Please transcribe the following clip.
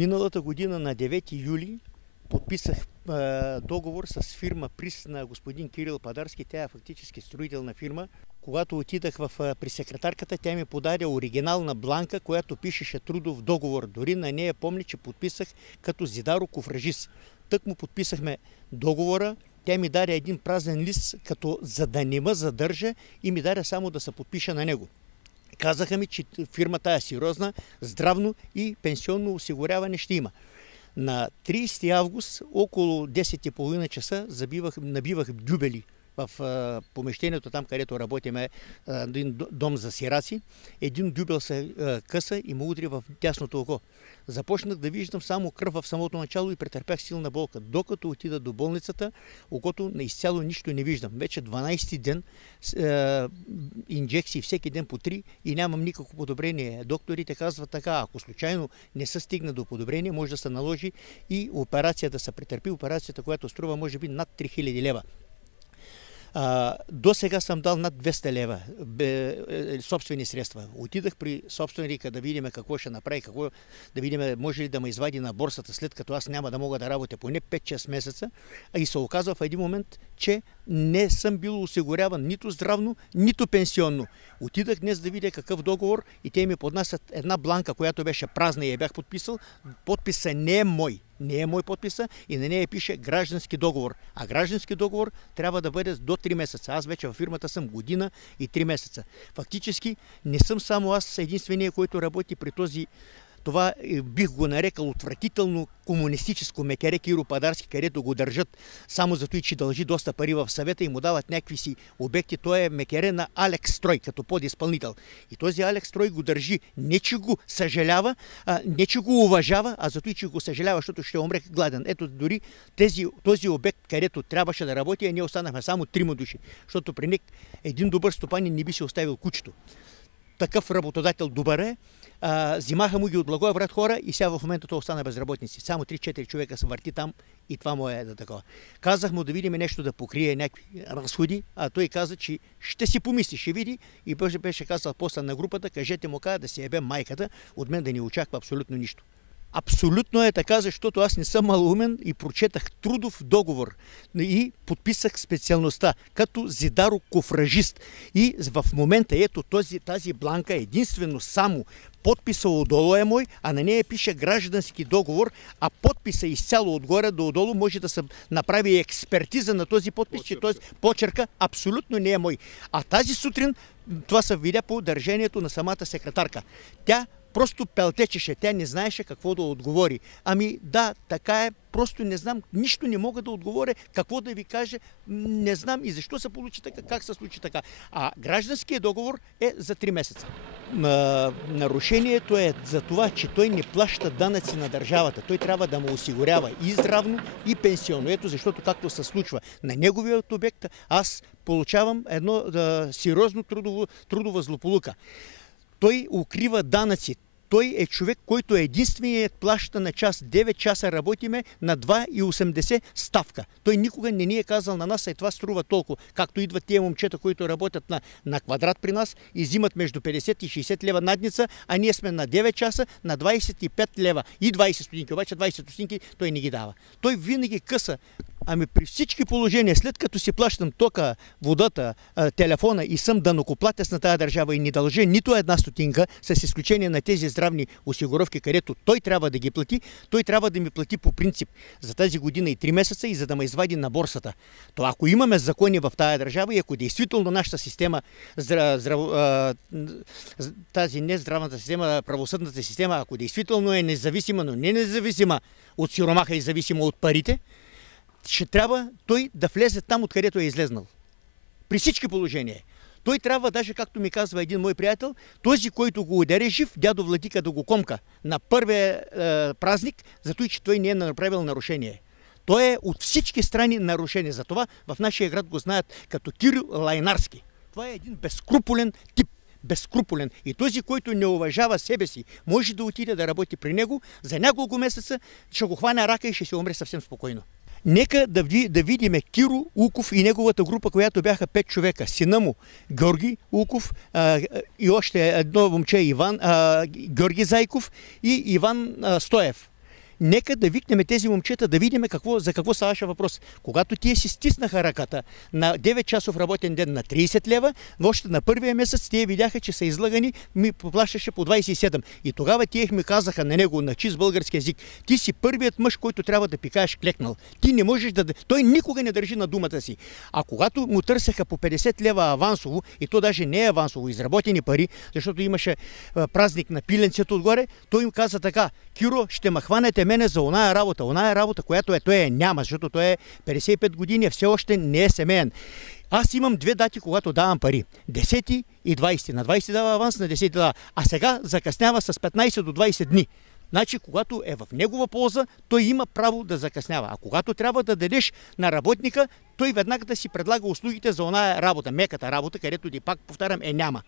Миналата година на 9 юли подписах договор с фирма ПРИС на господин Кирил Падарски. Тя е фактически строителна фирма. Когато отидах при секретарката, тя ми подаде оригинална бланка, която пишеше трудов договор. Дори на нея помня, че подписах като Зидаро Куфражист. Тък му подписахме договора. Тя ми даде един празен лист, като за да не ме задържа, и ми даде само да се подпиша на него. Казаха ми, че фирмата е сериозна, здравно и пенсионно осигуряване ще има. На 30 август, около 10:30 часа, набивах дюбели в помещението, там където работиме, един дом за сираци. Един дюбел се къса и му удри в дясното око. Започнах да виждам само кръв в самото начало и претърпях силна болка. Докато отида до болницата, окото изцяло нищо не виждам. Вече 12-ти ден инжекции всеки ден по 3 и нямам никакво подобрение. Докторите казват така: ако случайно не се стигне до подобрение, може да се наложи и операция да се претърпи. Операцията, която струва може би над 3000 лева. До сега съм дал над 200 лева собствени средства. Отидах при собственика да видим какво ще направи, да видим може ли да ме извади на борсата, след като аз няма да мога да работя поне 5-6 месеца. И се оказва в един момент, че не съм бил осигуряван нито здравно, нито пенсионно. Отидах днес да видя какъв договор и те ми поднасят една бланка, която беше празна и я бях подписал. Подписът не е мой. Не е мой подписа и на нея пише граждански договор. А граждански договор трябва да бъде до 3 месеца. Аз вече във фирмата съм година и 3 месеца. Фактически не съм само аз единствения, който работи при това бих го нарекал отвратително комунистическо мекере Киро Падарски, където го държат само за това, че дължи доста пари в съвета и му дават някакви си обекти. Той е мекере на Алекс Строй като подизпълнител. И този Алекс Строй го държи не че го съжалява, не че го уважава, а за това, че го съжалява, защото ще умре гладен. Ето дори този обект, където трябваше да работи, а ние останахме само 3 души, защото при них един добър стопанин не би си оставил кучето. Такъв работодател добър е. Взимаха му ги от Благоевград хора и сега в момента той остана безработници. Само 3-4 човека се върти там и това му е да такова. Казах му да видим нещо да покрие някакви разходи, а той каза, че ще си помисли, ще види, и беше казал после на групата: кажете му да се ебе майката, от мен да не очаква абсолютно нищо. Абсолютно е така, защото аз не съм малумен и прочетах трудов договор и подписах специалността като Зидаро Куфражист. И в момента ето тази бланка единствено само подписа отдолу е мой, а на нея пише граждански договор, а подписа изцяло отгоре до отдолу може да се направи експертиза на този подпис, че този почерка абсолютно не е мой. А тази сутрин това се видя по държението на самата секретарка. Тя просто пелтечеше, тя не знаеше какво да отговори. Ами да, така е, просто не знам, нищо не мога да отговоря, какво да ви кажа, не знам и защо се получи така, как се случи така. А гражданският договор е за 3 месеца. Нарушението е за това, че той не плаща данъци на държавата. Той трябва да му осигурява и здравно, и пенсионно. Ето защото, както се случва на неговият обект, аз получавам едно сериозно трудова злополука. Той укрива данъци. Той е човек, който единственият плаща на час. 9 часа работиме на 2,80 ставка. Той никога не ни е казал на нас: това струва толкова. Както идват тия момчета, които работят на квадрат при нас и взимат между 50 и 60 лева надница, а ние сме на 9 часа на 25 лева и 20 стотинки. Обаче 20 стотинки той не ги дава. Той винаги къса. Ами при всички положения, след като си плащам тока, водата, телефона и съм данъкоплатец на тази държава и не дължа нито една стотинка, с изключение на тези здравни осигуровки, където той трябва да ги плати, той трябва да ми плати по принцип за тази година и 3 месеца и за да ме извади на борсата. То ако имаме закони в тази държава и ако действително нашата система, тази не здравната система, правосъдната система, ако действително е независима, но не независима от сиромаха и зависима от парите, ще трябва той да влезе там, откъдето е излезнал. При всички положения. Той трябва, даже както ми казва един мой приятел, този, който го удари жив, дядо Владика да го комка на първия празник, zato че той не е направил нарушение. Той е от всички страни нарушение. Затова в нашия град го знаят като Кирил Лайнарски. Това е един безскрупулен тип. Безскрупулен. И този, който не уважава себе си, може да отиде да работи при него, за няколко месеца ще го хване рака и ще се умре съвсем спокойно. Нека да видим Киро Уков и неговата група, която бяха 5 човека. Сина му Георги Уков и още едно момче Георги Зайков и Иван Стоев. Нека да викнем тези момчета, да видим за какво ставаше въпрос. Когато тие си стиснаха ръката на 9 часов работен ден на 30 лева, още на първия месец тие видяха, че са излъгани, ми поплащаше по 27. И тогава тие ми казаха на него на чист български език: ти си първият мъж, който трябва да пикаеш клекнал. Ти не можеш да... Той никога не държи на думата си. А когато му търсеха по 50 лева авансово, и то даже не е авансово, изработени пари, защото имаше празник на пиленцето отгоре, той им каза така: Киро, ще ме хванете мене за оная работа, която той няма, защото той е 55 години, все още не е семейен. Аз имам 2 дати, когато давам пари. 10 и 20. На 20 дава аванс, на 10 дава. А сега закъснява с 15 до 20 дни. Значи, когато е в негова полза, той има право да закъснява. А когато трябва да дадеш на работника, той веднага да си предлага услугите за оная работа, меката работа, където, пак повтарям, няма.